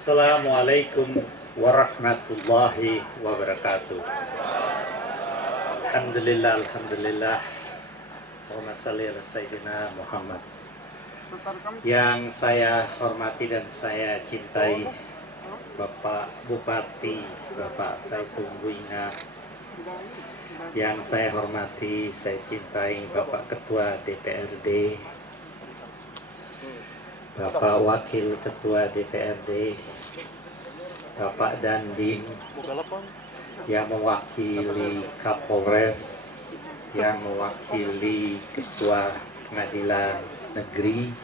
Assalamualaikum warahmatullahi wabarakatuh. Alhamdulillah, alhamdulillah. Allahumma shalli ala sayyidina Muhammad. Yang saya hormati dan saya cintai Bapak Bupati, Bapak Saiful Buina. Yang saya hormati, saya cintai Bapak Ketua DPRD, Bapak Wakil Ketua DPRD, Bapak Dandim yang mewakili Kapolres, yang mewakili Ketua Pengadilan Negeri,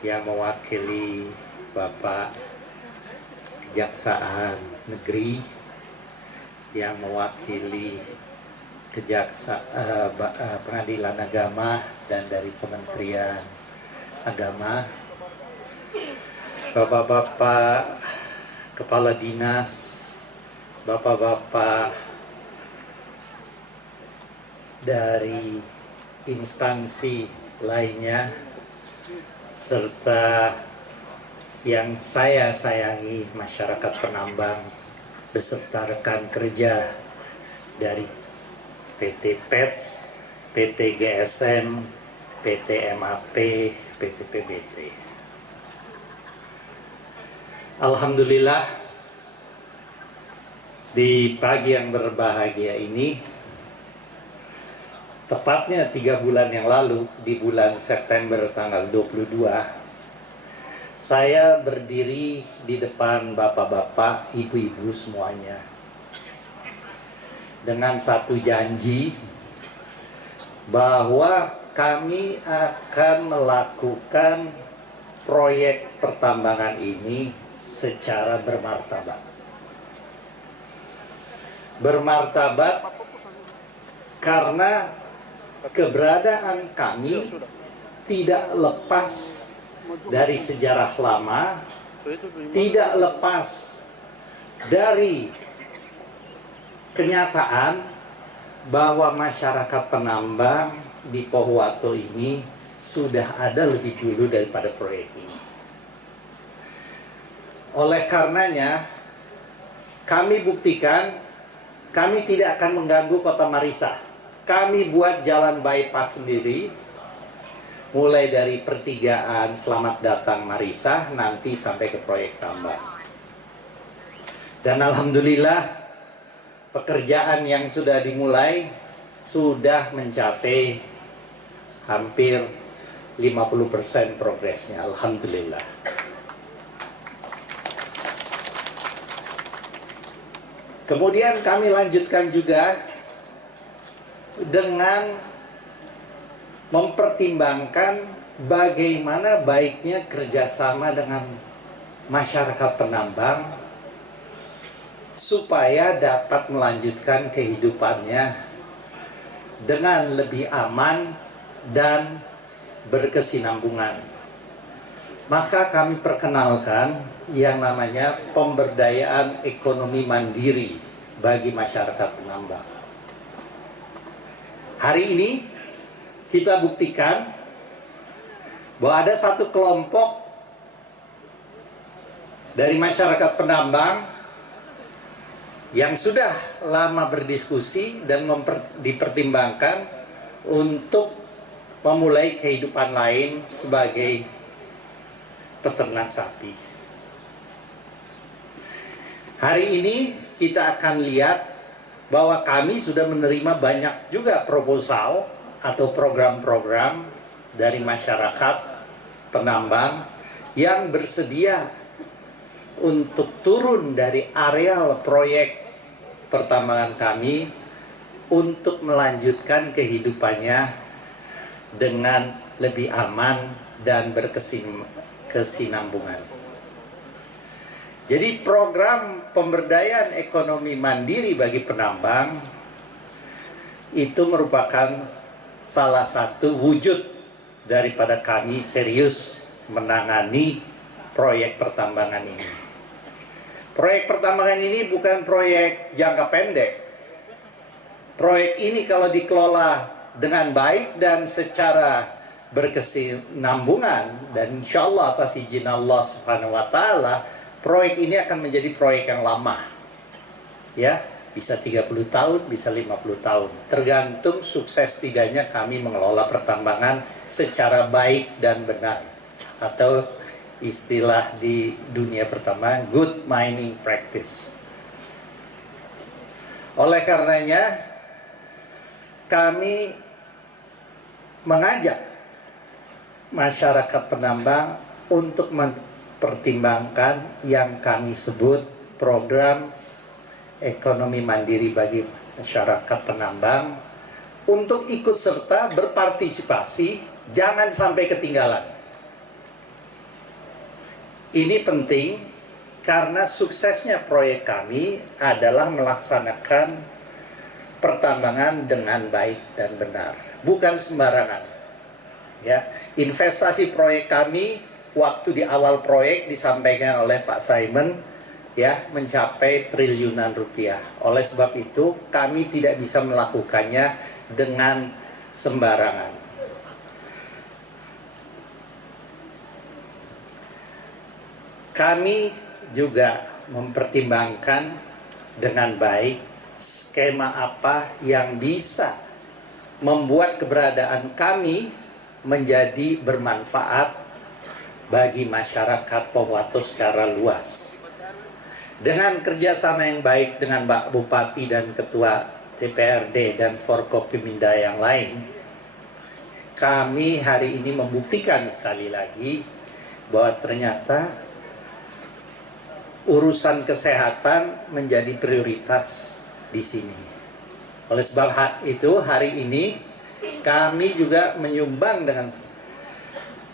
yang mewakili Bapak Kejaksaan Negeri, yang mewakili Pengadilan Agama dan dari Kementerian Agama, Bapak-bapak kepala dinas, bapak-bapak dari instansi lainnya, serta yang saya sayangi masyarakat penambang beserta rekan kerja dari PT PETS, PT GSM, PT MAP, PT PBT. Alhamdulillah, di pagi yang berbahagia ini, tepatnya 3 bulan yang lalu, di bulan September tanggal 22, saya berdiri di depan bapak-bapak, ibu-ibu semuanya, dengan satu janji bahwa kami akan melakukan proyek pertambangan ini secara bermartabat. Bermartabat karena keberadaan kami tidak lepas dari sejarah lama, tidak lepas dari kenyataan bahwa masyarakat penambang di Pohuwato ini sudah ada lebih dulu daripada proyek ini. Oleh karenanya, kami buktikan kami tidak akan mengganggu Kota Marissa. Kami buat jalan bypass sendiri, mulai dari pertigaan Selamat Datang Marissa nanti sampai ke proyek tambang. Dan alhamdulillah, pekerjaan yang sudah dimulai sudah mencapai hampir 50% progresnya, alhamdulillah. Kemudian kami lanjutkan juga dengan mempertimbangkan bagaimana baiknya kerjasama dengan masyarakat penambang supaya dapat melanjutkan kehidupannya dengan lebih aman dan berkesinambungan. Maka kami perkenalkan yang namanya pemberdayaan ekonomi mandiri bagi masyarakat penambang. Hari ini kita buktikan bahwa ada satu kelompok dari masyarakat penambang yang sudah lama berdiskusi dan dipertimbangkan untuk memulai kehidupan lain sebagai peternak sapi. Hari ini kita akan lihat bahwa kami sudah menerima banyak juga proposal atau program-program dari masyarakat penambang yang bersedia untuk turun dari areal proyek pertambangan kami untuk melanjutkan kehidupannya dengan lebih aman dan berkesinambungan. Jadi program pemberdayaan ekonomi mandiri bagi penambang itu merupakan salah satu wujud daripada kami serius menangani proyek pertambangan ini. Proyek pertambangan ini bukan proyek jangka pendek. Proyek ini kalau dikelola dengan baik dan secara berkesinambungan, dan insya Allah atas izin Allah Subhanahu wa Ta'ala, proyek ini akan menjadi proyek yang lama. Ya, bisa 30 tahun, bisa 50 tahun. Tergantung sukses tidaknya kami mengelola pertambangan secara baik dan benar. Atau istilah di dunia pertambangan, good mining practice. Oleh karenanya, kami mengajak masyarakat penambang untuk mempertimbangkan yang kami sebut program ekonomi mandiri bagi masyarakat penambang untuk ikut serta berpartisipasi, jangan sampai ketinggalan. Ini penting karena suksesnya proyek kami adalah melaksanakan pertambangan dengan baik dan benar, bukan sembarangan. Ya, investasi proyek kami waktu di awal proyek disampaikan oleh Pak Simon, ya, mencapai triliunan rupiah. Oleh sebab itu kami tidak bisa melakukannya dengan sembarangan. Kami juga mempertimbangkan dengan baik skema apa yang bisa membuat keberadaan kami menjadi bermanfaat bagi masyarakat Pohuwato secara luas. Dengan kerjasama yang baik dengan Pak Bupati dan Ketua DPRD dan Forkopimda yang lain, kami hari ini membuktikan sekali lagi bahwa ternyata urusan kesehatan menjadi prioritas di sini. Oleh sebab itu hari ini kami juga menyumbang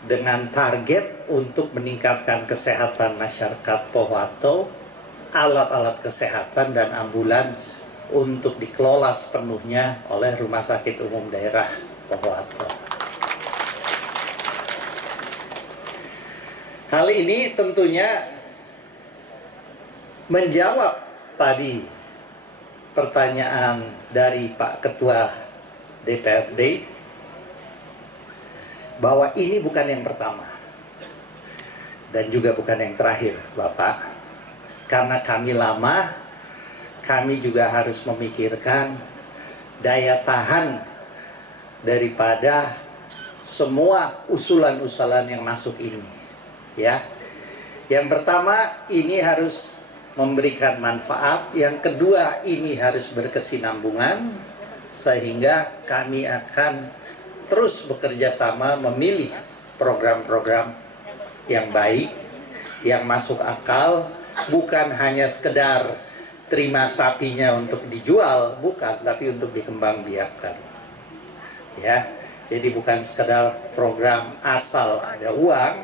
dengan target untuk meningkatkan kesehatan masyarakat Pohuwato, alat-alat kesehatan dan ambulans untuk dikelola sepenuhnya oleh Rumah Sakit Umum Daerah Pohuwato. Hal ini tentunya menjawab tadi pertanyaan dari Pak Ketua DPRD bahwa ini bukan yang pertama dan juga bukan yang terakhir, Bapak. Karena kami lama, kami juga harus memikirkan daya tahan daripada semua usulan-usulan yang masuk ini. Ya, yang pertama ini harus memberikan manfaat, yang kedua ini harus berkesinambungan, sehingga kami akan terus bekerja sama memilih program-program yang baik, yang masuk akal, bukan hanya sekedar terima sapinya untuk dijual, bukan, tapi untuk dikembangbiakkan. Ya, jadi bukan sekedar program asal ada uang,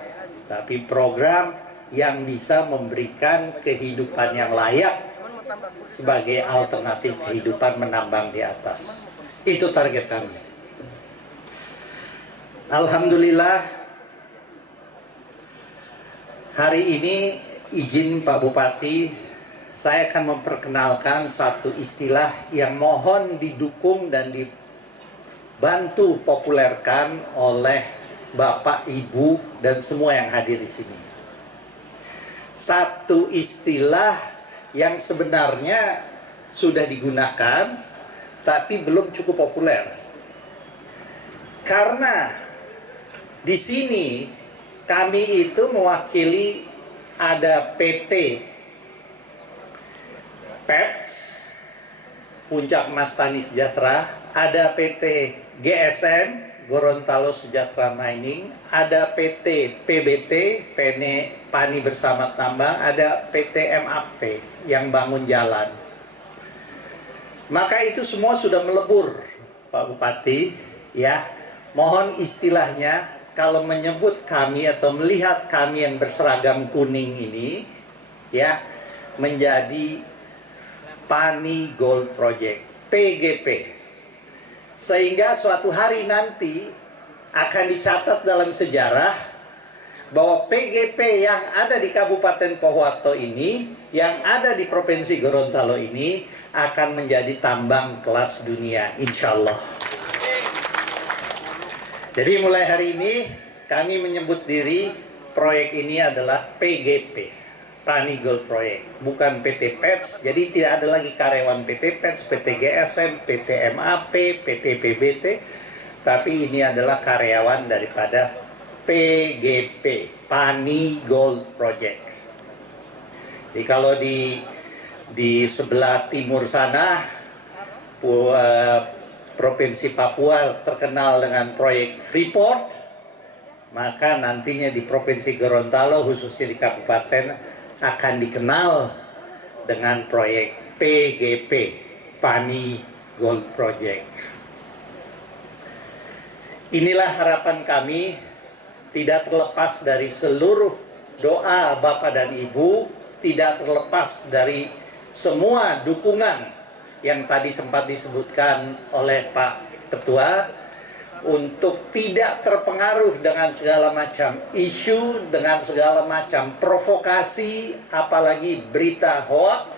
tapi program yang bisa memberikan kehidupan yang layak sebagai alternatif kehidupan menambang di atas. Itu target kami. Alhamdulillah, hari ini izin Pak Bupati, saya akan memperkenalkan satu istilah yang mohon didukung dan dibantu populerkan oleh Bapak, Ibu, dan semua yang hadir di sini. Satu istilah yang sebenarnya sudah digunakan tapi belum cukup populer. Karena di sini kami itu mewakili ada PT PETS Puncak Mas Tani Sejahtera, ada PT GSM Gorontalo Sejahtera Mining, ada PT PBT Pani Bersama Tambang, ada PT MAP yang bangun jalan. Maka itu semua sudah melebur, Pak Bupati, ya. Mohon istilahnya kalau menyebut kami atau melihat kami yang berseragam kuning ini, ya, menjadi Pani Gold Project, PGP. Sehingga suatu hari nanti akan dicatat dalam sejarah bahwa PGP yang ada di Kabupaten Pohuwato ini, yang ada di Provinsi Gorontalo ini, akan menjadi tambang kelas dunia, insya Allah. Jadi mulai hari ini kami menyebut diri proyek ini adalah PGP. Pani Gold Project, bukan PT PETS. Jadi tidak ada lagi karyawan PT PETS, PT GSM, PT MAP, PT PBT, tapi ini adalah karyawan daripada PGP, Pani Gold Project. Jadi kalau di sebelah timur sana, Provinsi Papua terkenal dengan proyek Freeport, maka nantinya di Provinsi Gorontalo, khususnya di Kabupaten, akan dikenal dengan proyek PGP, Pani Gold Project. Inilah harapan kami, tidak terlepas dari seluruh doa Bapak dan Ibu, tidak terlepas dari semua dukungan yang tadi sempat disebutkan oleh Pak Ketua, untuk tidak terpengaruh dengan segala macam isu, dengan segala macam provokasi, apalagi berita hoax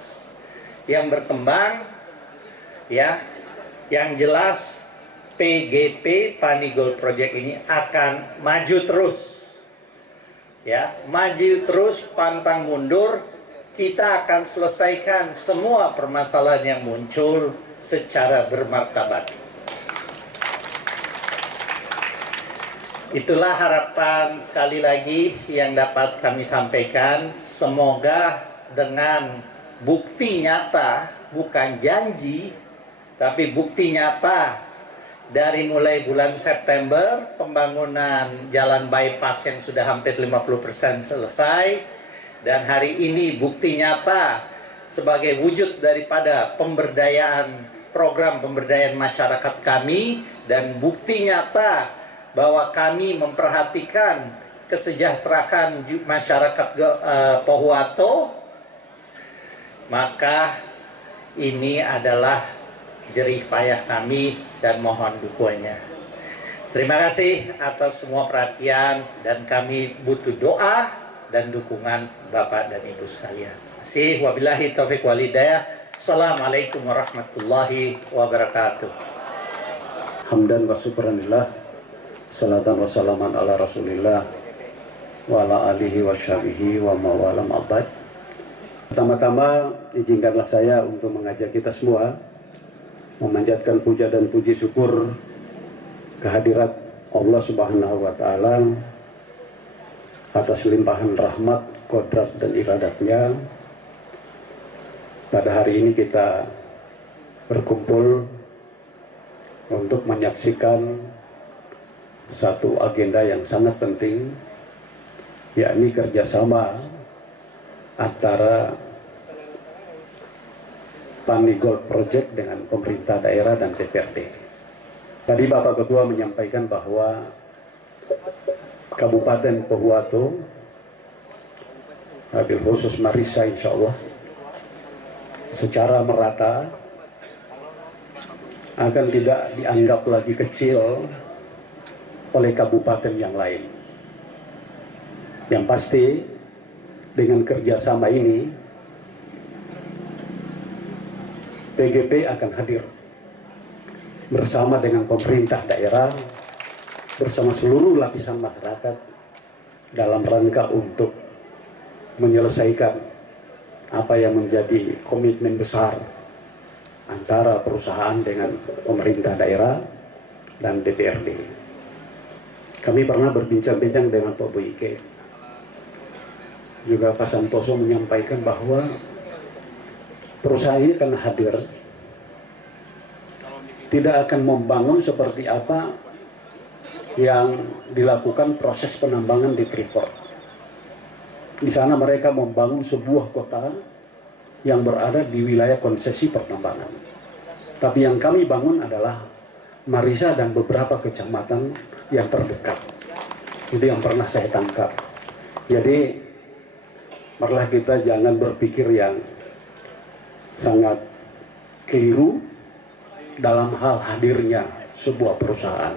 yang berkembang, ya. Yang jelas PGP, Pani Gold Project ini akan maju terus, ya, maju terus, pantang mundur. Kita akan selesaikan semua permasalahan yang muncul secara bermartabat. Itulah harapan sekali lagi yang dapat kami sampaikan. Semoga dengan bukti nyata, bukan janji, tapi bukti nyata, dari mulai bulan September, pembangunan jalan bypass yang sudah hampir 50% selesai, dan hari ini bukti nyata sebagai wujud daripada pemberdayaan, program pemberdayaan masyarakat kami, dan bukti nyata bahwa kami memperhatikan kesejahteraan masyarakat Pohuwato, maka ini adalah jerih payah kami dan mohon dukungannya. Terima kasih atas semua perhatian, dan kami butuh doa dan dukungan Bapak dan Ibu sekalian. Wabillahi taufiq wal hidayah. Assalamualaikum warahmatullahi wabarakatuh. Hamdan wa syukranillah, salatan wa salaman ala rasulillah wa ala alihi wa sahbihi wa mawalam abad. Pertama-tama izinkanlah saya untuk mengajak kita semua memanjatkan puja dan puji syukur kehadirat Allah Subhanahu wa Ta'ala atas limpahan rahmat, kodrat dan iradatnya. Pada hari ini kita berkumpul untuk menyaksikan satu agenda yang sangat penting, yakni kerjasama antara Pani Gold Project dengan pemerintah daerah dan DPRD. Tadi Bapak Ketua menyampaikan bahwa Kabupaten Pohuwato, wabil khusus Marissa insya Allah, secara merata akan tidak dianggap lagi kecil oleh kabupaten yang lain. Yang pasti dengan kerjasama ini PGP akan hadir bersama dengan pemerintah daerah, bersama seluruh lapisan masyarakat dalam rangka untuk menyelesaikan apa yang menjadi komitmen besar antara perusahaan dengan pemerintah daerah dan DPRD. Kami pernah berbincang-bincang dengan Pak Boyke, juga Pak Santoso menyampaikan bahwa perusahaan ini akan hadir, tidak akan membangun seperti apa yang dilakukan proses penambangan di Freeport. Di sana mereka membangun sebuah kota yang berada di wilayah konsesi pertambangan. Tapi yang kami bangun adalah Marissa dan beberapa kecamatan yang terdekat. Itu yang pernah saya tangkap. Jadi, marilah kita jangan berpikir yang sangat keliru dalam hal hadirnya sebuah perusahaan.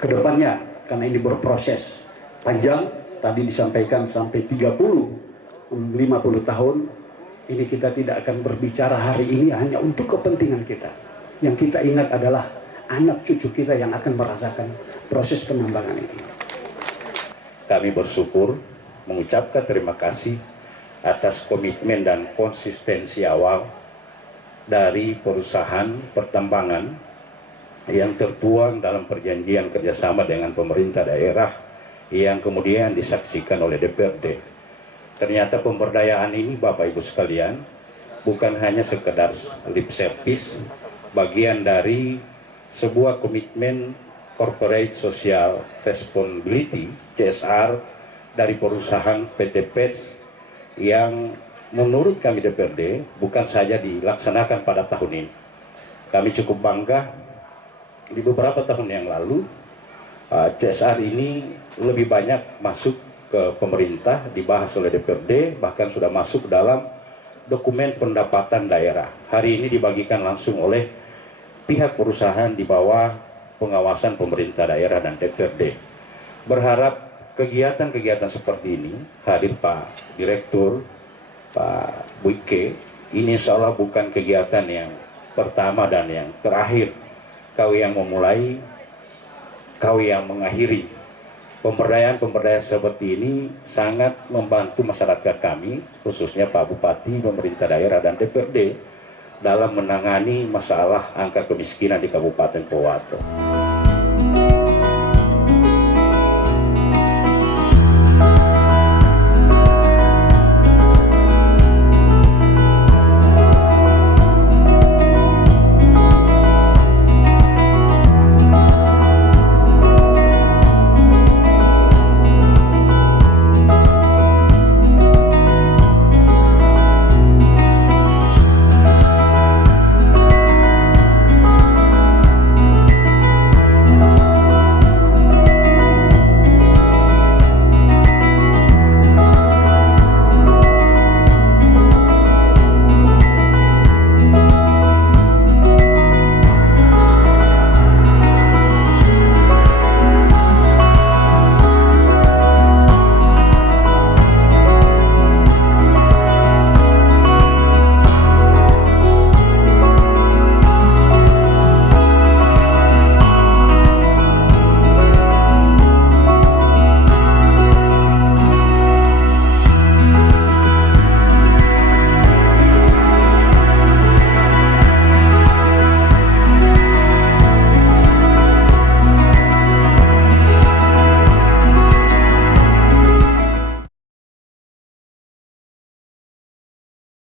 Kedepannya, karena ini berproses panjang, tadi disampaikan sampai 30-50 tahun, ini kita tidak akan berbicara hari ini hanya untuk kepentingan kita. Yang kita ingat adalah anak cucu kita yang akan merasakan proses penambangan ini. Kami bersyukur, mengucapkan terima kasih atas komitmen dan konsistensi awal dari perusahaan pertambangan yang tertuang dalam perjanjian kerjasama dengan pemerintah daerah yang kemudian disaksikan oleh DPRD. Ternyata pemberdayaan ini, Bapak Ibu sekalian, bukan hanya sekedar lip service, bagian dari sebuah komitmen corporate social responsibility (CSR) dari perusahaan PT PETS yang menurut kami DPRD bukan saja dilaksanakan pada tahun ini. Kami cukup bangga di beberapa tahun yang lalu CSR ini lebih banyak masuk ke pemerintah, dibahas oleh DPRD, bahkan sudah masuk dalam dokumen pendapatan daerah. Hari ini dibagikan langsung oleh pihak perusahaan di bawah pengawasan pemerintah daerah dan DPRD. Berharap kegiatan-kegiatan seperti ini, hadir Pak Direktur, Pak Buike, ini insya Allah bukan kegiatan yang pertama dan yang terakhir. Kau yang memulai, kau yang mengakhiri. Pemberdayaan seperti ini sangat membantu masyarakat kami, khususnya Pak Bupati, pemerintah daerah, dan DPRD dalam menangani masalah angka kemiskinan di Kabupaten Pohuwato.